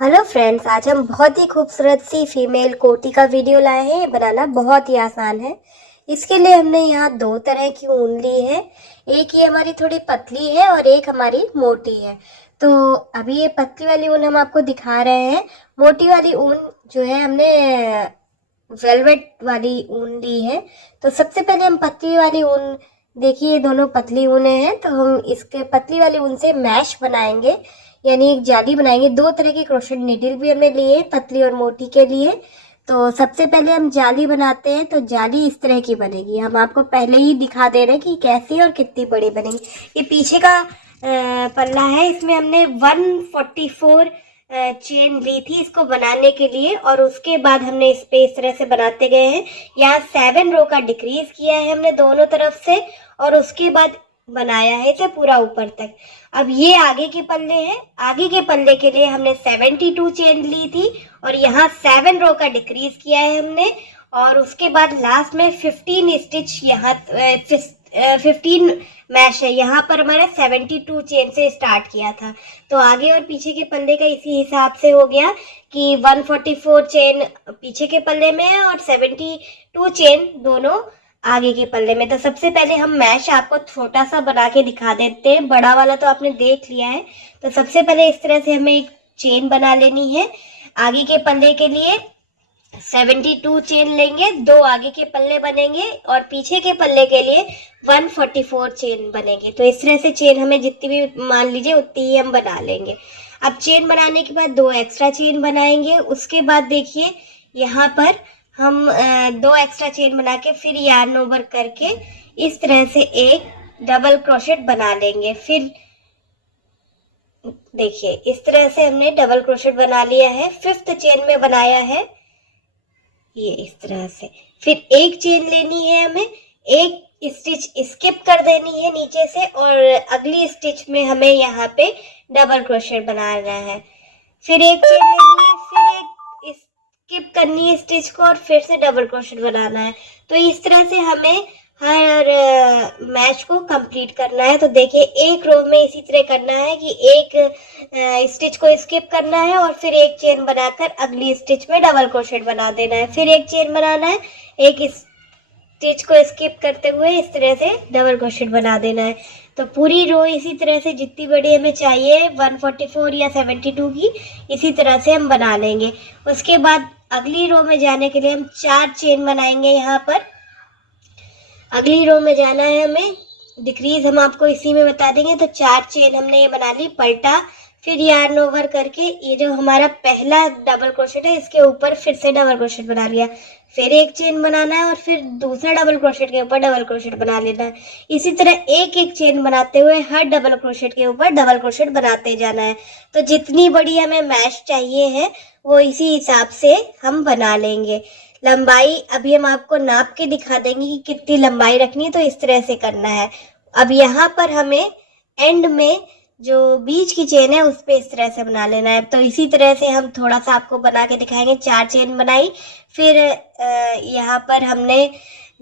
Hello friends, आज हम बहुत ही खूबसूरत सी फीमेल कोटी का वीडियो लाए हैं। ये बनाना बहुत ही आसान है। इसके लिए हमने यहाँ दो तरह की ऊन ली है। एक ये हमारी थोड़ी पतली है और एक हमारी मोटी है। तो अभी ये पतली वाली ऊन हम आपको दिखा रहे हैं। मोटी वाली ऊन जो है हमने वेलवेट वाली ऊन ली है। तो सबसे पहले हम पतली वाली ऊन, देखिए ये दोनों पतली ऊने हैं, तो हम इसके पतली वाली ऊन से मैश बनाएंगे, यानी एक जाली बनाएंगे। दो तरह की क्रोशेट नीडल भी हमने लिए, पतली और मोटी के लिए। तो सबसे पहले हम जाली बनाते हैं। तो जाली इस तरह की बनेगी, हम आपको पहले ही दिखा दे रहे हैं कि कैसी और कितनी बड़ी बनेगी। ये पीछे का पल्ला है, इसमें हमने 144 चेन ली थी इसको बनाने के लिए, और उसके बाद हमने इस पे इस तरह से बनाते गए हैं। यहाँ 7 रो का डिक्रीज किया है हमने दोनों तरफ से, और उसके बाद बनाया है इसे पूरा ऊपर तक। अब ये आगे के पल्ले हैं। आगे के पल्ले के लिए हमने 72 चेन ली थी, और यहाँ 7 रो का डिक्रीज किया है हमने, और उसके बाद लास्ट में 15 स्टिच, यहाँ 15 मैश है। यहाँ पर हमारा 72 चेन से स्टार्ट किया था। तो आगे और पीछे के पल्ले का इसी हिसाब से हो गया कि 144 चेन पीछे के पल्ले में है और 72 चेन दोनों आगे के पल्ले में। तो सबसे पहले हम मैश आपको छोटा सा बना के दिखा देते हैं, बड़ा वाला तो आपने देख लिया है। तो सबसे पहले इस तरह से हमें एक चेन बना लेनी है। आगे के पल्ले के लिए 72 चेन लेंगे, दो आगे के पल्ले बनेंगे, और पीछे के पल्ले के लिए 144 चेन बनेंगे। तो इस तरह से चेन हमें जितनी भी मान लीजिए उतनी ही हम बना लेंगे। अब चेन बनाने के बाद दो एक्स्ट्रा चेन बनाएंगे। उसके बाद देखिए यहाँ पर हम दो एक्स्ट्रा चेन बना के फिर यार्न ओवर करके इस तरह से एक डबल क्रोशेट बना लेंगे। फिर देखिए इस तरह से हमने डबल क्रोशेट बना लिया है। 5th चेन में बनाया है ये इस तरह से। फिर एक चेन लेनी है हमें, एक स्टिच स्किप कर देनी है नीचे से, और अगली स्टिच में हमें यहाँ पे डबल क्रोशेट बनाना है। फिर एक चेन लेनी है, फिर एक स्किप करनी है स्टिच को, और फिर से डबल क्रोशेट बनाना है। तो इस तरह से हमें हर मैच को कंप्लीट करना है। तो देखिए एक रो में इसी तरह करना है कि एक स्टिच को स्किप करना है और फिर एक चेन बनाकर अगली स्टिच में डबल क्रोशेट बना देना है। फिर एक चेन बनाना है, एक स्टिच को स्किप करते हुए इस तरह से डबल क्रोशेट बना देना है। तो पूरी रो इसी तरह से जितनी बड़ी हमें चाहिए 144 या 72 की, इसी तरह से हम बना लेंगे। उसके बाद अगली रो में जाने के लिए हम 4 चेन बनाएंगे। यहाँ पर अगली रो में जाना है हमें, डिक्रीज हम आपको इसी में बता देंगे। तो 4 चेन हमने ये बना ली, पलटा, फिर यार्न ओवर करके ये जो हमारा पहला डबल क्रोशेट है इसके ऊपर फिर से डबल क्रोशेट बना लिया। फिर एक चेन बनाना है और फिर दूसरा डबल क्रोशेट के ऊपर डबल क्रोशेट बना लेना है। इसी तरह एक एक चेन बनाते हुए हर डबल क्रोशेट के ऊपर डबल क्रोशेट बनाते जाना है। तो जितनी बड़ी हमें मैश चाहिए है वो इसी हिसाब से हम बना लेंगे। लंबाई अभी हम आपको नाप के दिखा देंगे कि कितनी लंबाई रखनी है। तो इस तरह से करना है। अब यहाँ पर हमें एंड में जो बीच की चेन है उस पे इस तरह से बना लेना है। तो इसी तरह से हम थोड़ा सा आपको बना के दिखाएंगे। 4 चेन बनाई, फिर यहाँ पर हमने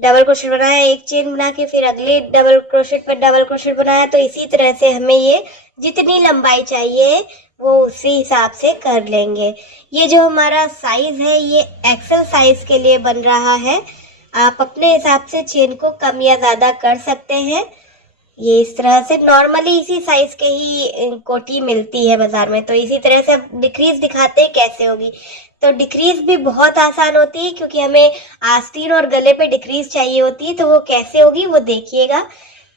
डबल क्रोशेट बनाया, एक चेन बना के फिर अगले डबल क्रोशेट पर डबल क्रोशेट बनाया। तो इसी तरह से हमें ये जितनी लंबाई चाहिए वो उसी हिसाब से कर लेंगे। ये जो हमारा साइज है ये एक्सेल साइज के लिए बन रहा है। आप अपने हिसाब से चेन को कम या ज़्यादा कर सकते हैं। ये इस तरह से नॉर्मली इसी साइज के ही कोटी मिलती है बाजार में। तो इसी तरह से अब डिक्रीज दिखाते हैं कैसे होगी। तो डिक्रीज भी बहुत आसान होती है, क्योंकि हमें आस्तीन और गले पे डिक्रीज चाहिए होती है। तो वो कैसे होगी वो देखिएगा।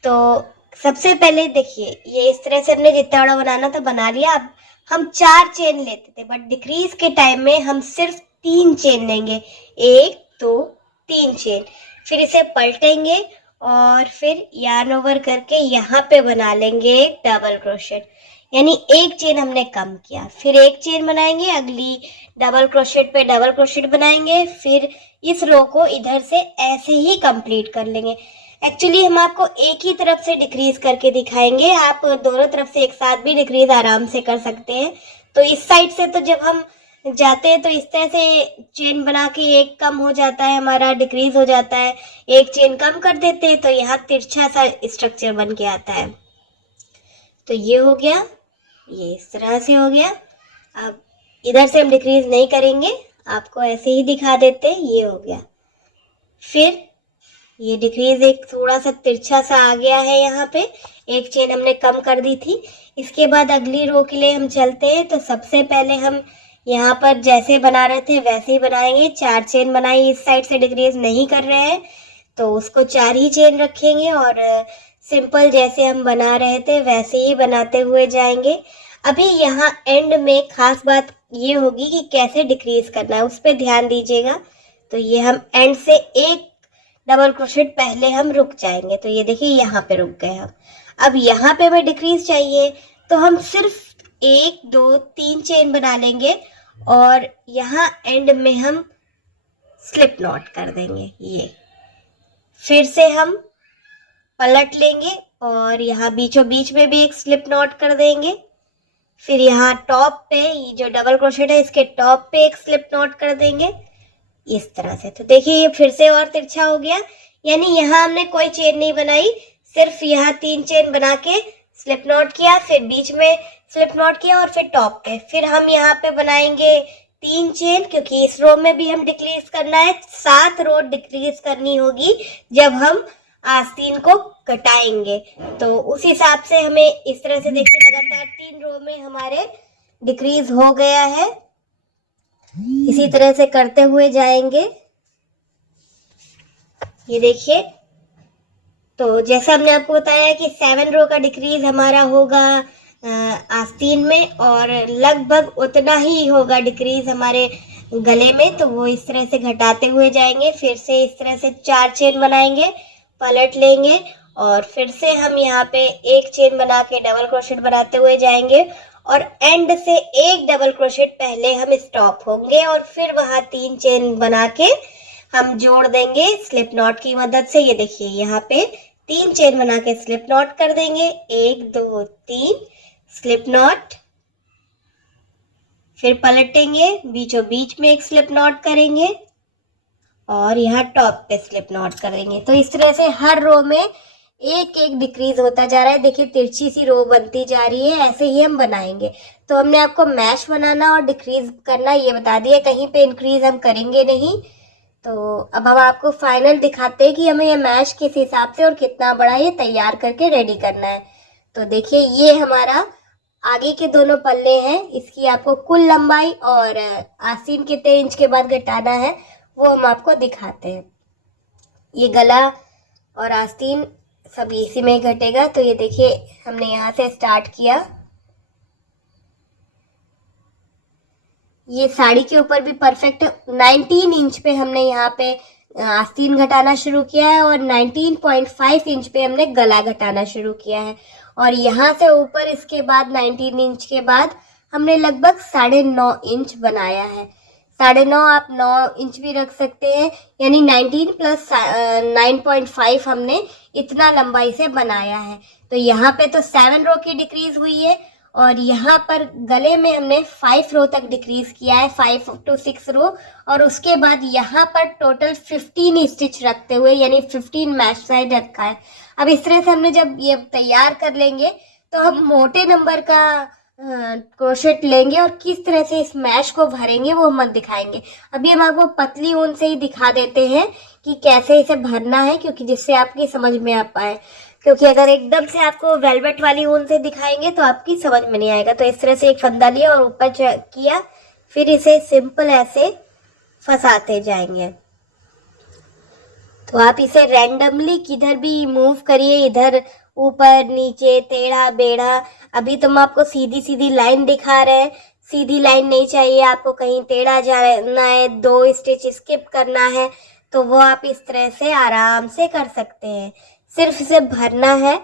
तो सबसे पहले देखिए ये इस तरह से हमने जितना बड़ा बनाना था बना लिया। अब हम 4 चेन लेते थे, बट डिक्रीज के टाइम में हम सिर्फ 3 चेन लेंगे। 1 2 3 चेन, फिर इसे पलटेंगे और फिर यार्न ओवर करके यहाँ पे बना लेंगे एक डबल क्रोशेट, यानी एक चेन हमने कम किया। फिर एक चेन बनाएंगे, अगली डबल क्रोशेट पे डबल क्रोशेट बनाएंगे, फिर इस रो को इधर से ऐसे ही कंप्लीट कर लेंगे। एक्चुअली हम आपको एक ही तरफ से डिक्रीज करके दिखाएंगे, आप दोनों तरफ से एक साथ भी डिक्रीज आराम से कर सकते हैं। तो इस साइड से तो जब हम जाते हैं तो इस तरह से चेन बना के एक कम हो जाता है, हमारा डिक्रीज हो जाता है। एक चेन कम कर देते हैं तो यहाँ तिरछा सा स्ट्रक्चर बन के आता है। तो ये हो गया, ये इस तरह से हो गया। अब इधर से हम डिक्रीज नहीं करेंगे, आपको ऐसे ही दिखा देते हैं। ये हो गया। फिर ये डिक्रीज एक थोड़ा सा तिरछा सा आ गया है, यहाँ पे एक चेन हमने कम कर दी थी। इसके बाद अगली रो के लिए हम चलते हैं। तो सबसे पहले हम यहाँ पर जैसे बना रहे थे वैसे ही बनाएंगे। 4 चेन बनाई, इस साइड से डिक्रीज नहीं कर रहे हैं तो उसको 4 ही चेन रखेंगे और सिंपल जैसे हम बना रहे थे वैसे ही बनाते हुए जाएंगे। अभी यहाँ एंड में खास बात ये होगी कि कैसे डिक्रीज करना है, उस पर ध्यान दीजिएगा। तो ये हम एंड से एक डबल क्रोशेट पहले हम रुक जाएंगे। तो ये देखिए यहाँ पे रुक गए हम। अब यहाँ पे हमें डिक्रीज चाहिए तो हम सिर्फ 1 2 3 चेन बना लेंगे और यहाँ एंड में हम स्लिप नॉट कर देंगे। ये फिर से हम पलट लेंगे और यहाँ बीचों बीच में भी एक स्लिप नॉट कर देंगे। फिर यहाँ टॉप पे ये जो डबल क्रोशेट है इसके टॉप पे एक स्लिप नॉट कर देंगे इस तरह से। तो देखिए ये फिर से और तिरछा हो गया, यानी यहाँ हमने कोई चेन नहीं बनाई, सिर्फ यहाँ 3 चेन बना के स्लिप नॉट किया, फिर बीच में स्लिप नॉट किया और फिर टॉप पे। फिर हम यहाँ पे बनाएंगे 3 चेन, क्योंकि इस रो में भी हम डिक्रीज करना है। 7 रो डिक्रीज करनी होगी जब हम आस्तीन को कटाएंगे। तो उस हिसाब से हमें इस तरह से देखिए लगातार 3 रो में हमारे डिक्रीज हो गया है। इसी तरह से करते हुए जाएंगे। ये देखिए, तो जैसा हमने आपको बताया कि 7 रो का डिक्रीज हमारा होगा आस्तीन में और लगभग उतना ही होगा डिक्रीज हमारे गले में। तो वो इस तरह से घटाते हुए जाएंगे। फिर से इस तरह से 4 चेन बनाएंगे, पलट लेंगे और फिर से हम यहाँ पे एक चेन बना के डबल क्रोशेट बनाते हुए जाएंगे और एंड से एक डबल क्रोशेट पहले हम स्टॉप होंगे और फिर वहाँ 3 चेन बना के हम जोड़ देंगे स्लिप नॉट की मदद से। ये देखिए यहाँ पे 3 चेन बना के स्लिप नॉट कर देंगे, 1 2 3 स्लिप नॉट। फिर पलटेंगे, बीचों बीच में एक स्लिप नॉट करेंगे और यहाँ टॉप पे स्लिप नॉट करेंगे। तो इस तरह से हर रो में एक एक डिक्रीज होता जा रहा है। देखिए तिरछी सी रो बनती जा रही है, ऐसे ही हम बनाएंगे। तो हमने आपको मैश बनाना और डिक्रीज करना ये बता दिया, कहीं पे इंक्रीज हम करेंगे नहीं। तो अब हम आपको फाइनल दिखाते हैं कि हमें ये मैश किस हिसाब से और कितना बड़ा ये तैयार करके रेडी करना है। तो देखिए ये हमारा आगे के दोनों पल्ले हैं, इसकी आपको कुल लंबाई और आस्तीन कितने इंच के बाद घटाना है वो हम आपको दिखाते हैं। ये गला और आस्तीन सब इसी में घटेगा। तो ये देखिए हमने यहाँ से स्टार्ट किया, ये साड़ी के ऊपर भी परफेक्ट 19 इंच पे हमने यहाँ पे आस्तीन घटाना शुरू किया है और 19.5 इंच पे हमने गला घटाना शुरू किया है। और यहाँ से ऊपर इसके बाद 19 इंच के बाद हमने लगभग 9.5 इंच बनाया है। 9.5 आप 9 इंच भी रख सकते हैं, यानी 19 प्लस 9.5 हमने इतना लंबाई से बनाया है। तो यहाँ पे तो 7 रो की डिक्रीज हुई है और यहाँ पर गले में हमने 5 रो तक डिक्रीज किया है, 5 to 6 रो। और उसके बाद यहाँ पर टोटल 15 स्टिच रखते हुए यानी 15 मैच साइड रखा है। अब इस तरह से हमने जब ये तैयार कर लेंगे तो हम मोटे नंबर का क्रोशेट लेंगे और किस तरह से इस मैश को भरेंगे वो हम दिखाएंगे। अभी हम आपको पतली ऊन से ही दिखा देते हैं कि कैसे इसे भरना है, क्योंकि जिससे आपकी समझ में आ पाए। क्योंकि अगर एकदम से आपको वेलवेट वाली ऊन से दिखाएंगे तो आपकी समझ में नहीं आएगा। तो इस तरह से एक फंदा लिया और ऊपर किया, फिर इसे सिंपल ऐसे फंसाते जाएंगे। तो आप इसे रैंडमली किधर भी मूव करिए, इधर ऊपर नीचे टेढ़ा बेढ़ा। अभी तो हम आपको सीधी सीधी लाइन दिखा रहे हैं, सीधी लाइन नहीं चाहिए आपको, कहीं टेढ़ा जाना है, 2 स्टिच स्किप करना है तो वो आप इस तरह से आराम से कर सकते हैं। सिर्फ इसे भरना है।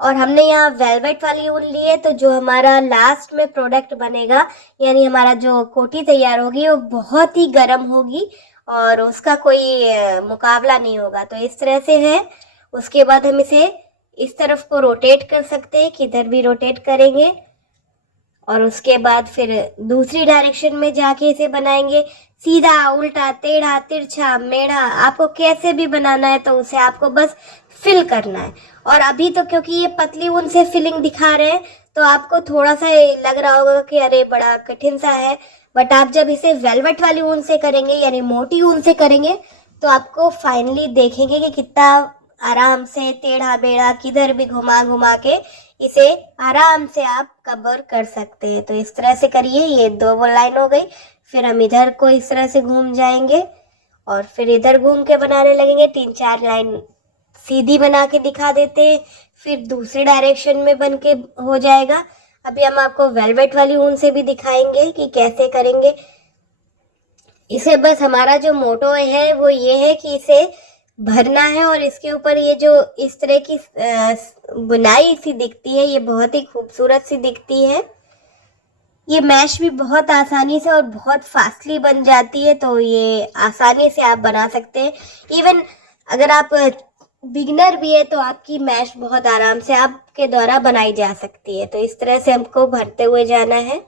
और हमने यहाँ वेलवेट वाली ऊन ली है, तो जो हमारा लास्ट में प्रोडक्ट बनेगा यानी हमारा जो कोटी तैयार होगी वो बहुत ही गर्म होगी और उसका कोई मुकाबला नहीं होगा। तो इस तरह से है। उसके बाद हम इसे इस तरफ को रोटेट कर सकते हैं, किधर भी रोटेट करेंगे और उसके बाद फिर दूसरी डायरेक्शन में जाके इसे बनाएंगे। सीधा उल्टा टेढ़ा तिरछा मेढ़ा आपको कैसे भी बनाना है, तो उसे आपको बस फिल करना है। और अभी तो क्योंकि ये पतली ऊन से फिलिंग दिखा रहे हैं तो आपको थोड़ा सा लग रहा होगा कि अरे बड़ा कठिन सा है, बट आप जब इसे वेलवेट वाली ऊन से करेंगे यानी मोटी ऊन से करेंगे तो आपको फाइनली देखेंगे कि कितना आराम से टेढ़ा बेढ़ा किधर भी घुमा घुमा के इसे आराम से आप कवर कर सकते हैं। तो इस तरह से करिए। ये 2 लाइन हो गई, फिर हम इधर को इस तरह से घूम जाएंगे और फिर इधर घूम के बनाने लगेंगे। 3-4 लाइन सीधी बना के दिखा देते हैं, फिर दूसरे डायरेक्शन में बन के हो जाएगा। अभी हम आपको वेलवेट वाली ऊन से भी दिखाएंगे कि कैसे करेंगे इसे। बस हमारा जो मोटो है वो ये है कि इसे भरना है और इसके ऊपर ये जो इस तरह की बुनाई सी दिखती है, ये बहुत ही खूबसूरत सी दिखती है। ये मैश भी बहुत आसानी से और बहुत फास्टली बन जाती है, तो ये आसानी से आप बना सकते हैं। इवन अगर आप बिगिनर भी है तो आपकी मैश बहुत आराम से आपके द्वारा बनाई जा सकती है। तो इस तरह से हमको भरते हुए जाना है।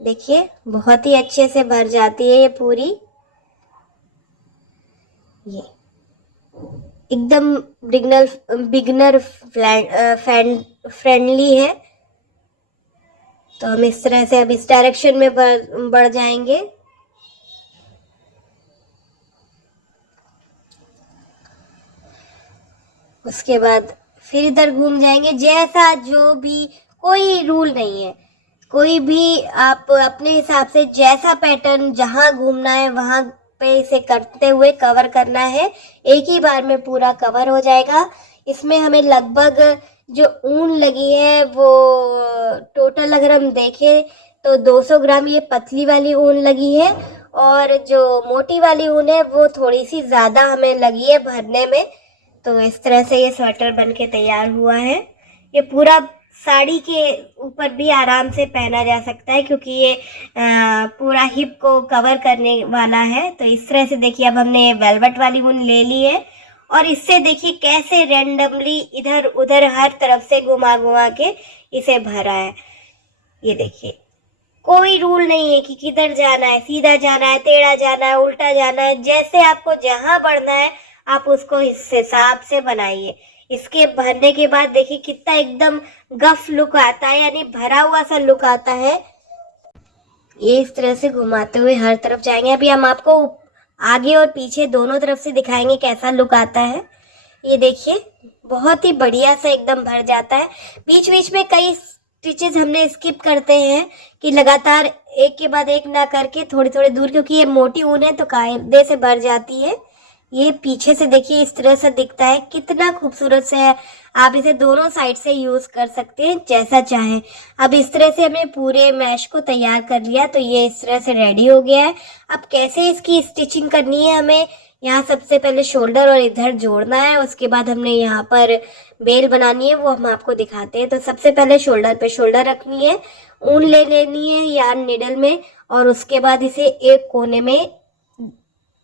देखिए बहुत ही अच्छे से भर जाती है ये पूरी। ये एकदम बिगिनर फ्रेंडली है। तो हम इस तरह से अब इस डायरेक्शन में बढ़ जाएंगे। उसके बाद फिर इधर घूम जाएंगे। जैसा जो भी, कोई रूल नहीं है, कोई भी आप अपने हिसाब से जैसा पैटर्न जहां घूमना है वहां पे इसे करते हुए कवर करना है। एक ही बार में पूरा कवर हो जाएगा। इसमें हमें लगभग जो ऊन लगी है वो टोटल अगर हम देखें तो 200 ग्राम ये पतली वाली ऊन लगी है और जो मोटी वाली ऊन है वो थोड़ी सी ज़्यादा हमें लगी है भरने में। तो इस तरह से ये स्वेटर बन के तैयार हुआ है। ये पूरा साड़ी के ऊपर भी आराम से पहना जा सकता है क्योंकि ये पूरा हिप को कवर करने वाला है। तो इस तरह से देखिए अब हमने वेलवेट वाली ऊन ले ली है और इससे देखिए कैसे रैंडमली इधर उधर हर तरफ से घुमा घुमा के इसे भरा है। ये देखिए कोई रूल नहीं है कि किधर जाना है, सीधा जाना है, टेढ़ा जाना है, उल्टा जाना है। जैसे आपको जहां बढ़ना है आप उसको इस हिसाब से बनाइए। इसके भरने के बाद देखिए कितना एकदम गफ लुक आता है, यानी भरा हुआ सा लुक आता है। ये इस तरह से घुमाते हुए हर तरफ जाएंगे। अभी हम आपको आगे और पीछे दोनों तरफ से दिखाएंगे कैसा लुक आता है। ये देखिए बहुत ही बढ़िया सा एकदम भर जाता है। बीच बीच में कई स्टिचेस हमने स्किप करते हैं कि लगातार एक के बाद एक ना करके थोड़ी थोड़ी दूर, क्योंकि ये मोटी ऊन है तो कायदे से भर जाती है। ये पीछे से देखिए इस तरह से दिखता है, कितना खूबसूरत से है। आप इसे दोनों साइड से यूज कर सकते हैं जैसा चाहें। अब इस तरह से हमने पूरे मैश को तैयार कर लिया, तो ये इस तरह से रेडी हो गया है। अब कैसे इसकी स्टिचिंग करनी है, हमें यहाँ सबसे पहले शोल्डर और इधर जोड़ना है। उसके बाद हमने यहाँ पर बेल बनानी है, वो हम आपको दिखाते हैं। तो सबसे पहले शोल्डर पे शोल्डर रखनी है, ऊन ले लेनी है यार्न नीडल में और उसके बाद इसे एक कोने में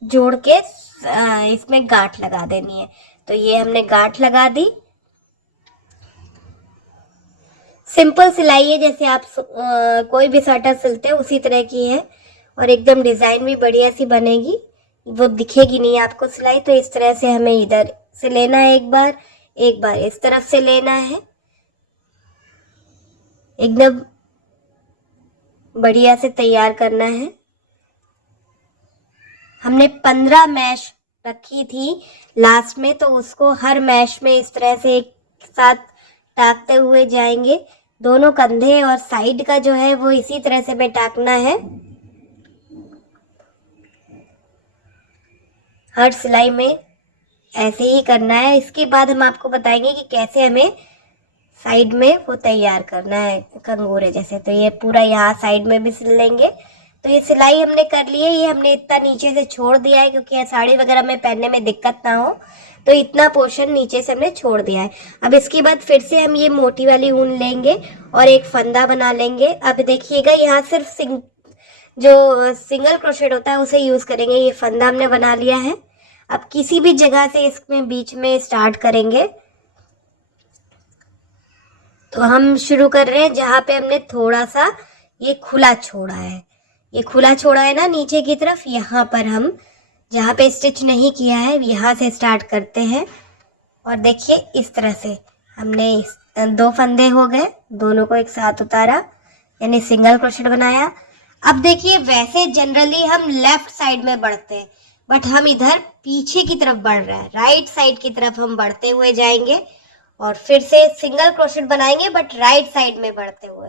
जोड़ के इसमें गांठ लगा देनी है। तो ये हमने गांठ लगा दी। सिंपल सिलाई है, जैसे आप कोई भी स्वेटर सिलते हैं उसी तरह की है और एकदम डिजाइन भी बढ़िया सी बनेगी, वो दिखेगी नहीं आपको सिलाई। तो इस तरह से हमें इधर से लेना है एक बार इस तरफ से लेना है, एकदम बढ़िया से तैयार करना है। हमने 15 मैश रखी थी लास्ट में, तो उसको हर मैश में इस तरह से एक साथ टाकते हुए जाएंगे। दोनों कंधे और साइड का जो है वो इसी तरह से हमें टाकना है। हर सिलाई में ऐसे ही करना है। इसके बाद हम आपको बताएंगे कि कैसे हमें साइड में वो तैयार करना है कंगूरे जैसे। तो ये पूरा यहाँ साइड में भी सिल लेंगे। तो ये सिलाई हमने कर ली है। ये हमने इतना नीचे से छोड़ दिया है क्योंकि साड़ी वगैरह में पहनने में दिक्कत ना हो, तो इतना पोर्शन नीचे से हमने छोड़ दिया है। अब इसके बाद फिर से हम ये मोटी वाली ऊन लेंगे और एक फंदा बना लेंगे। अब देखिएगा यहाँ सिर्फ जो सिंगल क्रोशेट होता है उसे यूज करेंगे। ये फंदा हमने बना लिया है। अब किसी भी जगह से इसमें बीच में स्टार्ट करेंगे। तो हम शुरू कर रहे हैं जहाँ पे हमने थोड़ा सा ये खुला छोड़ा है। ये खुला छोड़ा है ना नीचे की तरफ, यहाँ पर हम जहाँ पे स्टिच नहीं किया है यहाँ से स्टार्ट करते हैं। और देखिए इस तरह से हमने 2 फंदे हो गए, दोनों को एक साथ उतारा यानी सिंगल क्रोशेट बनाया। अब देखिए वैसे जनरली हम लेफ्ट साइड में बढ़ते हैं, बट हम इधर पीछे की तरफ बढ़ रहे हैं, राइट साइड की तरफ हम बढ़ते हुए जाएंगे और फिर से सिंगल क्रोशेट बनाएंगे बट राइट साइड में बढ़ते हुए।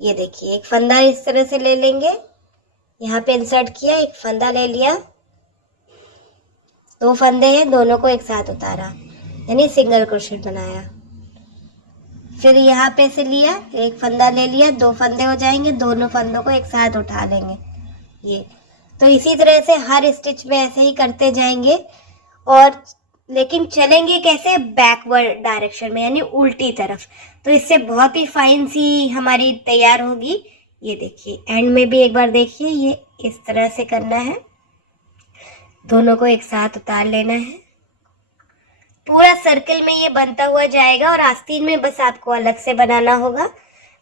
ये देखिए एक फंदा इस तरह से ले लेंगे, यहाँ पे इंसर्ट किया, एक फंदा ले लिया, 2 फंदे हैं, दोनों को एक साथ उतारा यानी सिंगल क्रोशेट बनाया। फिर यहाँ पे से लिया, एक फंदा ले लिया, 2 फंदे हो जाएंगे, दोनों फंदों को एक साथ उठा लेंगे। ये तो इसी तरह से हर स्टिच में ऐसे ही करते जाएंगे और लेकिन चलेंगे कैसे, बैकवर्ड डायरेक्शन में यानी उल्टी तरफ। तो इससे बहुत ही फाइन सी हमारी तैयार होगी। ये देखिए एंड में भी एक बार देखिए, ये इस तरह से करना है, दोनों को एक साथ उतार लेना है, पूरा सर्कल में ये बनता हुआ जाएगा और आस्तीन में बस आपको अलग से बनाना होगा,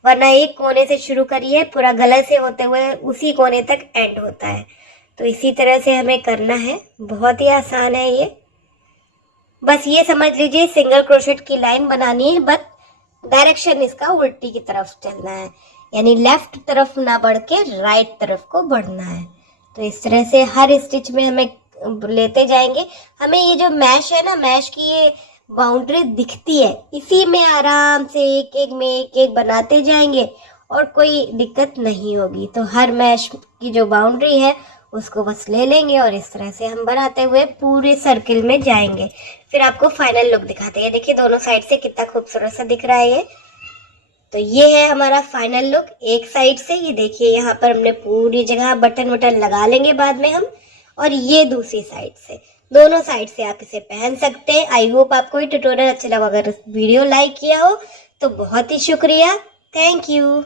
वरना एक कोने से शुरू करिए, पूरा गले से होते हुए उसी कोने तक एंड होता है। तो इसी तरह से हमें करना है, बहुत ही आसान है ये। बस ये समझ लीजिए सिंगल क्रोशेट की लाइन बनानी है, बट डायरेक्शन इसका उल्टी की तरफ चलना है, यानी लेफ्ट तरफ ना बढ़ के राइट तरफ को बढ़ना है। तो इस तरह से हर स्टिच में हमें लेते जाएंगे। हमें ये जो मैश है ना, मैश की ये बाउंड्री दिखती है, इसी में आराम से एक एक में एक एक बनाते जाएंगे और कोई दिक्कत नहीं होगी। तो हर मैश की जो बाउंड्री है उसको बस ले लेंगे और इस तरह से हम बनाते हुए पूरे सर्किल में जाएंगे। फिर आपको फाइनल लुक दिखाते हैं। देखिए दोनों साइड से कितना खूबसूरत सा दिख रहा है ये। तो ये है हमारा फाइनल लुक एक साइड से। ये देखिए यहाँ पर हमने पूरी जगह बटन वटन लगा लेंगे बाद में हम, और ये दूसरी साइड से, दोनों साइड से आप इसे पहन सकते हैं। आई होप आपको ये ट्यूटोरियल अच्छा लगा। अगर वीडियो लाइक किया हो तो बहुत ही शुक्रिया, थैंक यू।